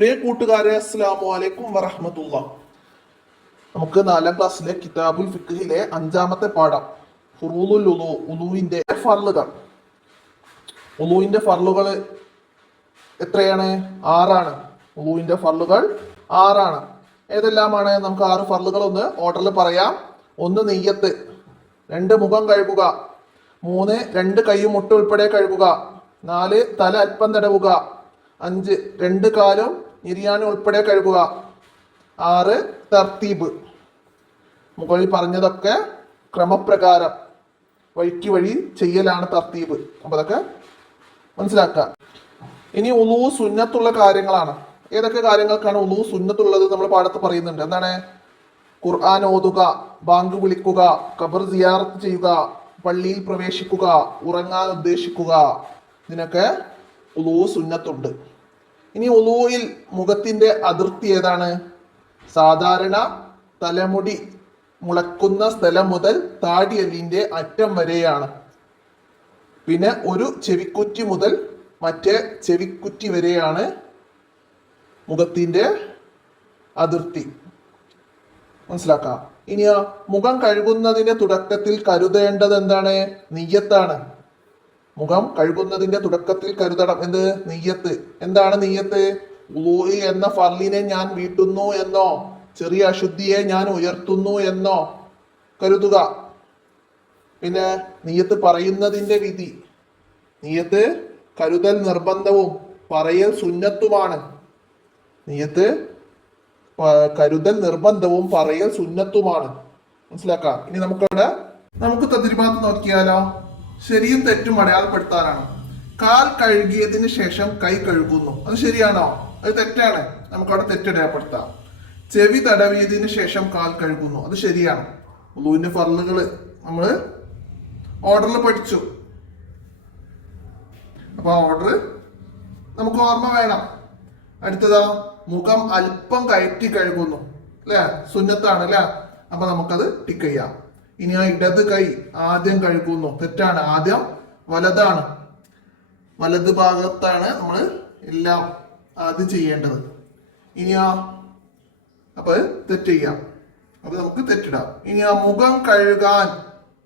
പ്രിയ കൂട്ടുകാരെ, അസ്സലാമു അലൈക്കും വറഹ്മത്തുള്ളാഹി. നമുക്ക് 4ാം ക്ലാസ്സിലെ കിതാബുൽ ഫിഖ്ഹിലെ 5ാമത്തെ പാഠം ഫുറൂദുൽ വുളു, വുളുവിന്റെ ഫർളുകൾ. വുളുവിന്റെ ഫർളുകൾ എത്രയാണ്? 6ആണ്. വുളുവിന്റെ ഫർളുകൾ 6ആണ്. ഏതെല്ലാമാണ്? നമുക്ക് 6 ഫർളുകൾ ഒന്ന് ഓർഡറിൽ പറയാം. 1 നിയ്യത്ത്, 2 മുഖം കഴുകുക, 3 2 കൈയും മുട്ട് ഉൾപ്പെടെ കഴുകുക, 4 തല അല്പം തടവുക, 5 2 കാലും നിര്യാണം ഉൾപ്പെടെ കഴുകുക, 6 തർത്തീബ്. മുകളിൽ പറഞ്ഞതൊക്കെ ക്രമപ്രകാരം വഴിക്ക് വഴി ചെയ്യലാണ് തർത്തീബ്. അപ്പൊ അതൊക്കെ മനസ്സിലാക്കുക. ഇനി ഉളൂ സുന്നത്തുള്ള കാര്യങ്ങളാണ്. ഏതൊക്കെ കാര്യങ്ങൾക്കാണ് ഉളൂ സുന്നത്തുള്ളത് നമ്മൾ പാഠത്ത് പറയുന്നുണ്ട്. എന്താണ്? ഖുർആൻ ഓതുക, ബാങ്ക് വിളിക്കുക, ഖബർ സിയാറത്ത് ചെയ്യുക, പള്ളിയിൽ പ്രവേശിക്കുക, ഉറങ്ങാൻ ഉദ്ദേശിക്കുക, ഇതിനൊക്കെ ഉളൂ സുന്നത്തുണ്ട്. ഇനി ഉളൂയിൽ മുഖത്തിന്റെ അതിർത്തി ഏതാണ്? സാധാരണ തലമുടി മുളക്കുന്ന സ്ഥലം മുതൽ താടിയെല്ലിന്റെ അറ്റം വരെയാണ്. പിന്നെ ഒരു ചെവിക്കുറ്റി മുതൽ മറ്റേ ചെവിക്കുറ്റി വരെയാണ് മുഖത്തിന്റെ അതിർത്തി. മനസ്സിലാക്കാം. ഇനിയോ മുഖം കഴുകുന്നതിന്റെ തുടക്കത്തിൽ കരുതേണ്ടത് എന്താണ്? നിയ്യത്താണ്. മുഖം കഴുകുന്നതിന്റെ തുടക്കത്തിൽ കരുതണം എന്ത്? നിയ്യത്ത്. എന്താണ് നിയ്യത്ത്? വുളൂ എന്ന ഫർളിനെ ഞാൻ വീട്ടുന്നു എന്നോ ചെറിയ അശുദ്ധിയെ ഞാൻ ഉയർത്തുന്നു എന്നോ കരുതുക. പിന്നെ നിയ്യത്ത് പറയുന്നതിന്റെ വിധി. നിയ്യത്ത് കരുതൽ നിർബന്ധവും പറയൽ സുന്നത്തുമാണ്. നിയ്യത്ത് കരുതൽ നിർബന്ധവും പറയൽ സുന്നത്തുമാണ്. മനസ്സിലാക്കാം. ഇനി നമുക്ക് തദ്രിബാത്ത് നോക്കിയാലോ? ശരിയും തെറ്റും അടയാളപ്പെടുത്താനാണ്. കാൽ കഴുകിയതിന് ശേഷം കൈ കഴുകുന്നു, അത് ശരിയാണോ? അത് തെറ്റാണ്. നമുക്കവിടെ തെറ്റടയാളപ്പെടുത്താം. ചെവി തടവിയതിന് ശേഷം കാൽ കഴുകുന്നു, അത് ശരിയാണ്. വുളുവിന്റെ ഫർളുകൾ നമ്മൾ ഓർഡറിൽ പഠിച്ചു. അപ്പൊ ഓർഡർ നമുക്ക് ഓർമ്മ വേണം. അടുത്തതാ മുഖം അല്പം കയറ്റി കഴുകുന്നു, അല്ലെ? സുന്നത്താണ് അല്ലെ? അപ്പൊ നമുക്കത് ടിക്ക് ചെയ്യാം. ഇനി ആ ഇടത് കൈ ആദ്യം കഴുകുന്നു, തെറ്റാണ്. ആദ്യം വലതാണ്, വലത് ഭാഗത്താണ് നമ്മൾ എല്ലാം ആദ്യം ചെയ്യേണ്ടത്. ഇനിയാ അപ്പൊ തെറ്റ് ചെയ്യാം. അപ്പൊ നമുക്ക് തെറ്റിടാം. ഇനി ആ മുഖം കഴുകാൻ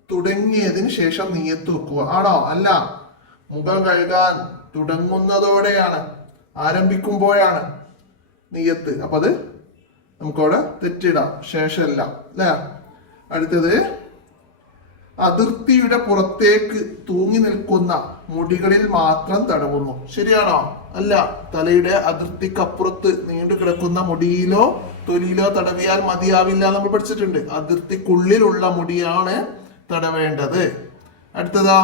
തുടങ്ങിയതിന് ശേഷം നിയ്യത്ത് വെക്കുക. ആണോ? അല്ല, മുഖം കഴുകാൻ തുടങ്ങുന്നതോടെയാണ്, ആരംഭിക്കുമ്പോഴാണ് നിയ്യത്ത്. അപ്പൊ അത് നമുക്കവിടെ തെറ്റിടാം, ശേഷമല്ല, അല്ലേ? അടുത്തത് അതിർത്തിയുടെ പുറത്തേക്ക് തൂങ്ങി നിൽക്കുന്ന മുടികളിൽ മാത്രം തടവുന്നു, ശരിയാണോ? അല്ല, തലയുടെ അതിർത്തിക്കപ്പുറത്ത് നീണ്ടു കിടക്കുന്ന മുടിയിലോ തൊലിയിലോ തടവിയാൽ മതിയാവില്ല, നമ്മൾ പഠിച്ചിട്ടുണ്ട്. അതിർത്തിക്കുള്ളിലുള്ള മുടിയാണ് തടവേണ്ടത്. അടുത്തതാ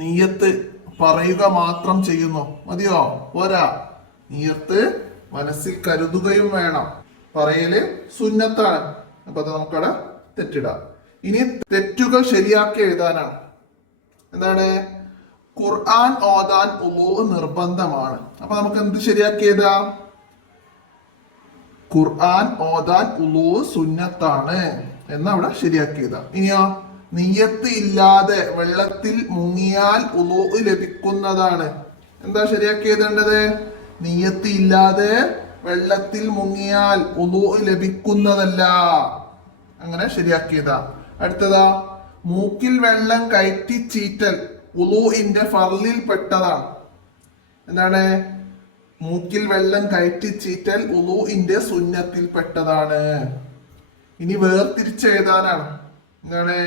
നിയ്യത്ത് പറയുക മാത്രം ചെയ്യുന്നു, മതിയോ? പോരാ, നിയ്യത്ത് മനസ്സിൽ കരുതുകയും വേണം. പറയല് സുന്നത്താണ്. അപ്പൊ അത് നമുക്കവിടെ തെറ്റിടാം. ഇനി തെറ്റുകൾ ശരിയാക്കി എഴുതാനാണ്. എന്താണ്? ഖുർആൻ ഓതാൻ വുളൂ നിർബന്ധമാണ്. അപ്പൊ നമുക്ക് എന്ത് ശരിയാക്കി എഴുതാം? ഖുർആൻ ഓതാൻ വുളൂ സുന്നത്താണ് എന്നവിടെ ശരിയാക്കി എഴുതാം. ഇനിയോ നിയ്യത്ത് ഇല്ലാതെ വെള്ളത്തിൽ മുങ്ങിയാൽ വുളൂ ലഭിക്കുന്നതാണ്. എന്താ ശരിയാക്കി എഴുതേണ്ടത്? നിയ്യത്ത് ഇല്ലാതെ വെള്ളത്തിൽ മുങ്ങിയാൽ വുളൂ ലഭിക്കുന്നതല്ല. അങ്ങനെ ശരിയാക്കിയതാ. അടുത്തതാ മൂക്കിൽ വെള്ളം കയറ്റി ചീറ്റൽ വുളൂഇന്റെ ഫർളിൽ പെട്ടതാണ്. എന്താണ്? മൂക്കിൽ വെള്ളം കയറ്റി ചീറ്റൽ വുളൂഇന്റെ സുന്നത്തിൽ പെട്ടതാണ്. ഇനി വേർതിരിച്ചെഴുതാനാണ്. എന്താണ്?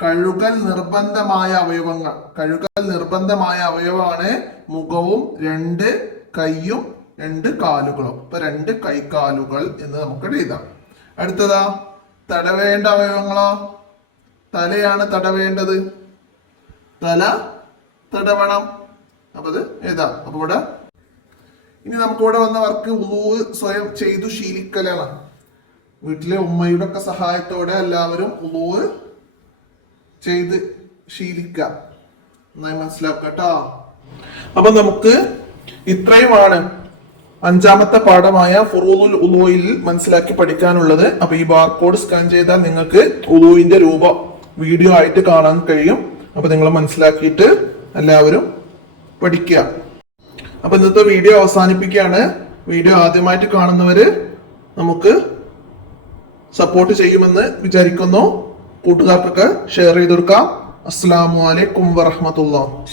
കഴുകൽ നിർബന്ധമായ അവയവങ്ങൾ. കഴുകൽ നിർബന്ധമായ അവയവമാണ് മുഖവും 2 കൈയും 2 കാലുകളും. ഇപ്പൊ 2 കൈകാലുകൾ എന്ന് നമുക്ക് എഴുതാം. അടുത്തതാ തടവേണ്ട അവയവങ്ങളോ? തലയാണ് തടവേണ്ടത്. തല തടവണം. അപ്പൊ അത് എഴുതാം. അപ്പൊ ഇവിടെ ഇനി നമുക്കിവിടെ വന്ന വർക്ക് വുളൂ സ്വയം ചെയ്തു ശീലിക്കലാണ്. വീട്ടിലെ ഉമ്മയുടെ ഒക്കെ സഹായത്തോടെ എല്ലാവരും വുളൂ ചെയ്ത് ശീലിക്കാം. നന്നായി മനസ്സിലാക്കട്ടോ. അപ്പൊ നമുക്ക് ഇത്രയുമാണ് 5ാമത്തെ പാഠമായ ഫുറൂദുൽ വുളൂയിൽ മനസ്സിലാക്കി പഠിക്കാനുള്ളത്. അപ്പൊ ഈ ബാർകോഡ് സ്കാൻ ചെയ്താൽ നിങ്ങൾക്ക് വുളൂവിന്റെ രൂപം വീഡിയോ ആയിട്ട് കാണാൻ കഴിയും. അപ്പൊ നിങ്ങൾ മനസ്സിലാക്കിയിട്ട് എല്ലാവരും പഠിക്കുക. അപ്പൊ ഇന്നത്തെ വീഡിയോ അവസാനിപ്പിക്കുകയാണ്. വീഡിയോ ആദ്യമായിട്ട് കാണുന്നവര് നമുക്ക് സപ്പോർട്ട് ചെയ്യുമെന്ന് വിചാരിക്കുന്നു. കൂട്ടുകാർക്കൊക്കെ ഷെയർ ചെയ്ത് കൊടുക്കാം. അസ്സലാമു അലൈക്കും വറഹ്മത്തുള്ളാഹി.